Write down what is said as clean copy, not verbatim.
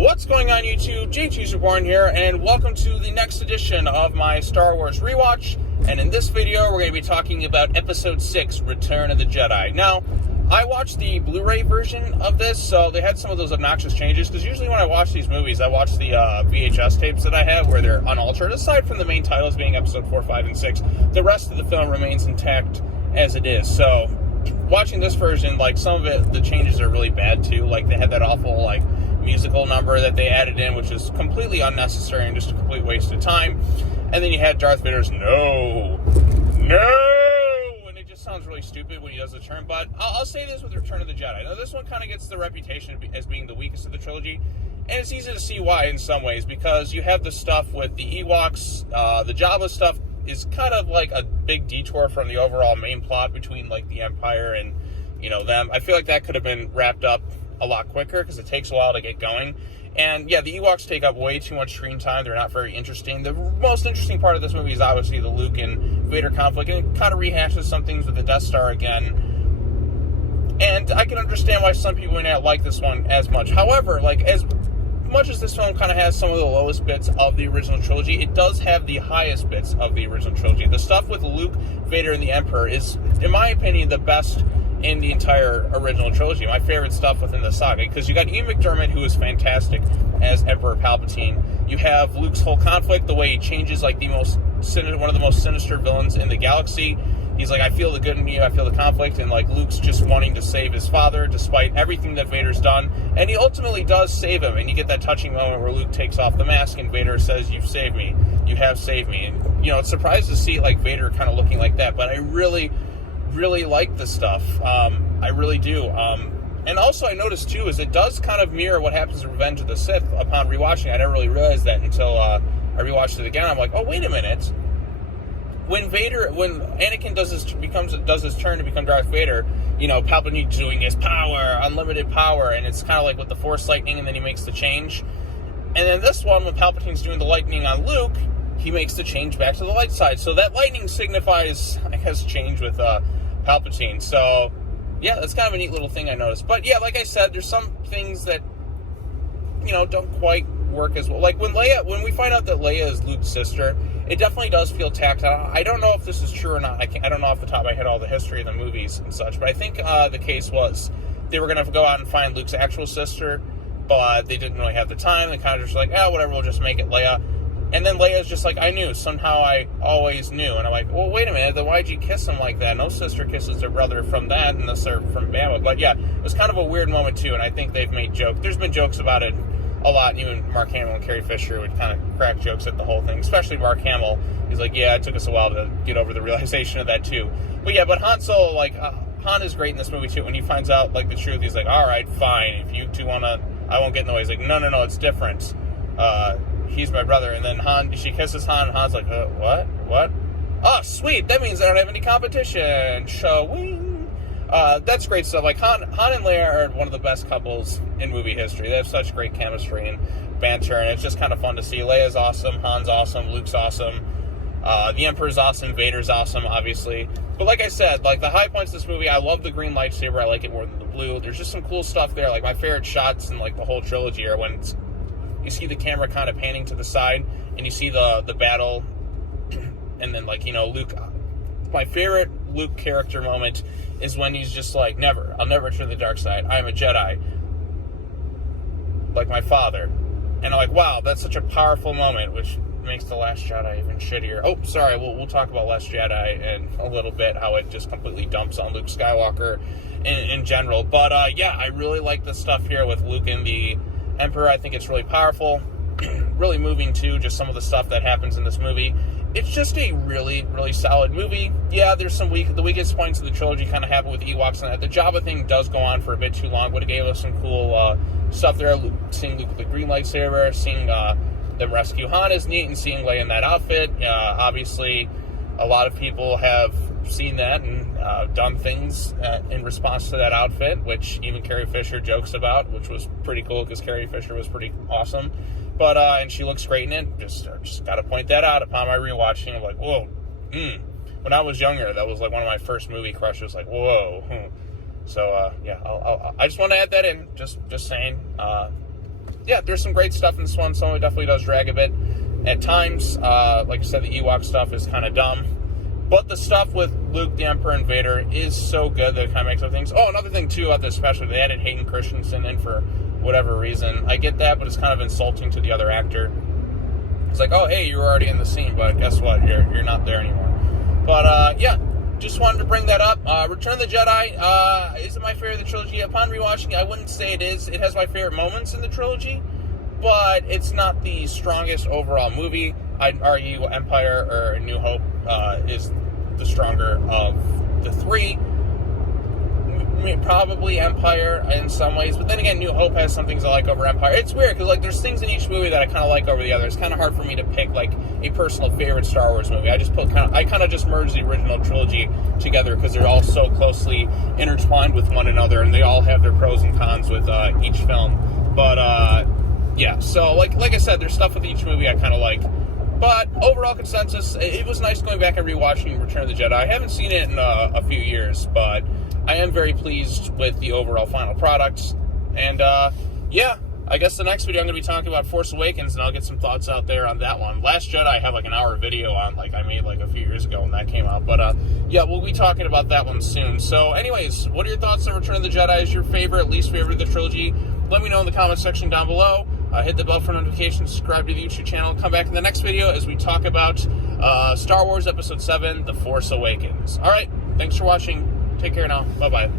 What's going on, YouTube? J2's Reborn here, and welcome to the next edition of my Star Wars Rewatch. And in this video, we're going to be talking about Episode 6, Return of the Jedi. Now, I watched the Blu-ray version of this, so they had some of those obnoxious changes, because usually when I watch these movies, I watch the VHS tapes that I have, where they're unaltered, aside from the main titles being Episode 4, 5, and 6. The rest of the film remains intact as it is, so watching this version, like, some of it, the changes are really bad, too. Like, they had that awful, like, musical number that they added in, which is completely unnecessary and just a complete waste of time. And then you had Darth Vader's no, and it just sounds really stupid when he does the turn. But I'll say this with Return of the Jedi. Now, this one kind of gets the reputation as being the weakest of the trilogy, and it's easy to see why in some ways, because you have the stuff with the Ewoks, the Jabba stuff is kind of like a big detour from the overall main plot between, like, the Empire and, you know, them. I feel like that could have been wrapped up a lot quicker, because it takes a while to get going. And yeah, the Ewoks take up way too much screen time. They're not very interesting. The most interesting part of this movie is obviously the Luke and Vader conflict, and it kind of rehashes some things with the Death Star again. And I can understand why some people may not like this one as much. However, like, as much as this film kind of has some of the lowest bits of the original trilogy, it does have the highest bits of the original trilogy. The stuff with Luke, Vader, and the Emperor is, in my opinion, the best in the entire original trilogy. My favorite stuff within the saga, because you got Ian McDiarmid, who is fantastic as Emperor Palpatine. You have Luke's whole conflict, the way he changes, like, one of the most sinister villains in the galaxy. He's like, I feel the good in you, I feel the conflict, and, like, Luke's just wanting to save his father despite everything that Vader's done, and he ultimately does save him, and you get that touching moment where Luke takes off the mask and Vader says, you've saved me, you have saved me. And, you know, it's surprised to see, like, Vader kind of looking like that, but I really like this stuff. I really do. And also I noticed too is it does kind of mirror what happens in Revenge of the Sith upon rewatching. I never really realized that until I rewatched it again. I'm like, oh, wait a minute. When Anakin does his turn to become Darth Vader, you know, Palpatine's doing his power, unlimited power, and it's kind of like with the Force lightning, and then he makes the change. And then this one, when Palpatine's doing the lightning on Luke, he makes the change back to the light side. So that lightning signifies, I guess, change with Palpatine. So yeah, that's kind of a neat little thing I noticed. But yeah, like I said, there's some things that, you know, don't quite work as well. Like when we find out that Leia is Luke's sister, it definitely does feel tacked on. I don't know if this is true or not. I don't know off the top of my head all the history of the movies and such, but I think the case was they were going to go out and find Luke's actual sister, but they didn't really have the time. They kind of just like, whatever, we'll just make it Leia. And then Leia's just like, I knew. Somehow I always knew. And I'm like, well, wait a minute. Then why'd you kiss him like that? No sister kisses her brother from that unless they're from Bama. But yeah, it was kind of a weird moment too. And I think they've made jokes. There's been jokes about it a lot. And even Mark Hamill and Carrie Fisher would kind of crack jokes at the whole thing. Especially Mark Hamill. He's like, yeah, it took us a while to get over the realization of that too. But yeah, but Han Solo, like, Han is great in this movie too. When he finds out, like, the truth, he's like, all right, fine. If you two want to, I won't get in the way. He's like, no, it's different. He's my brother. And then she kisses Han, and Han's like, what? Oh, sweet, that means I don't have any competition. Showing. That's great stuff. Like, Han and Leia are one of the best couples in movie history. They have such great chemistry and banter, and it's just kind of fun to see. Leia's awesome, Han's awesome, Luke's awesome, the Emperor's awesome, Vader's awesome, obviously. But like I said, like, the high points of this movie, I love the green lightsaber. I like it more than the blue. There's just some cool stuff there. Like, my favorite shots in, like, the whole trilogy are when you see the camera kind of panning to the side, and you see the battle, and then, like, you know, Luke. My favorite Luke character moment is when he's just like, I'll never turn to the dark side. I am a Jedi, like my father. And I'm like, wow, that's such a powerful moment, which makes The Last Jedi even shittier. Oh, sorry, we'll talk about Last Jedi in a little bit, how it just completely dumps on Luke Skywalker in general. But yeah, I really like the stuff here with Luke and the Emperor. I think it's really powerful, really moving too, just some of the stuff that happens in this movie. It's just a really, really solid movie. Yeah, there's some the weakest points of the trilogy kind of happen with Ewoks, and that the Jabba thing does go on for a bit too long, but it gave us some cool stuff there. Seeing Luke with the green lightsaber, seeing them rescue Han is neat, and seeing Leia in that outfit. Obviously, a lot of people have seen that and done things in response to that outfit, which even Carrie Fisher jokes about, which was pretty cool because Carrie Fisher was pretty awesome. But and she looks great in it. Just got to point that out upon my rewatching. I'm like, whoa. When I was younger, that was like one of my first movie crushes. Like, whoa. So yeah, I just want to add that in. Just saying. yeah, there's some great stuff in this one. Some of it definitely does drag a bit at times. Like I said, the Ewok stuff is kind of dumb. But the stuff with Luke, the Emperor, and Vader is so good that it kind of makes other things. Oh, another thing, too, about this special, they added Hayden Christensen in for whatever reason. I get that, but it's kind of insulting to the other actor. It's like, oh, hey, you were already in the scene, but guess what? You're not there anymore. But, yeah, just wanted to bring that up. Return of the Jedi isn't my favorite of the trilogy. Upon rewatching it, I wouldn't say it is. It has my favorite moments in the trilogy, but it's not the strongest overall movie. I'd argue Empire or New Hope is the stronger of the three. Probably Empire in some ways, but then again, New Hope has some things I like over Empire. It's weird because like there's things in each movie that I kind of like over the other. It's kind of hard for me to pick like a personal favorite Star Wars movie. I kind of just merged the original trilogy together because they're all so closely intertwined with one another, and they all have their pros and cons with each film. But yeah, so like I said, there's stuff with each movie I kind of like. But overall consensus, it was nice going back and rewatching Return of the Jedi. I haven't seen it in a few years, but I am very pleased with the overall final product. And, yeah, I guess the next video I'm going to be talking about Force Awakens, and I'll get some thoughts out there on that one. Last Jedi I have like an hour video on, like I made like a few years ago when that came out. But, yeah, we'll be talking about that one soon. So, anyways, what are your thoughts on Return of the Jedi? Is your favorite, least favorite of the trilogy? Let me know in the comment section down below. Hit the bell for notifications, subscribe to the YouTube channel. Come back in the next video as we talk about Star Wars Episode 7, The Force Awakens. All right, thanks for watching. Take care now. Bye-bye.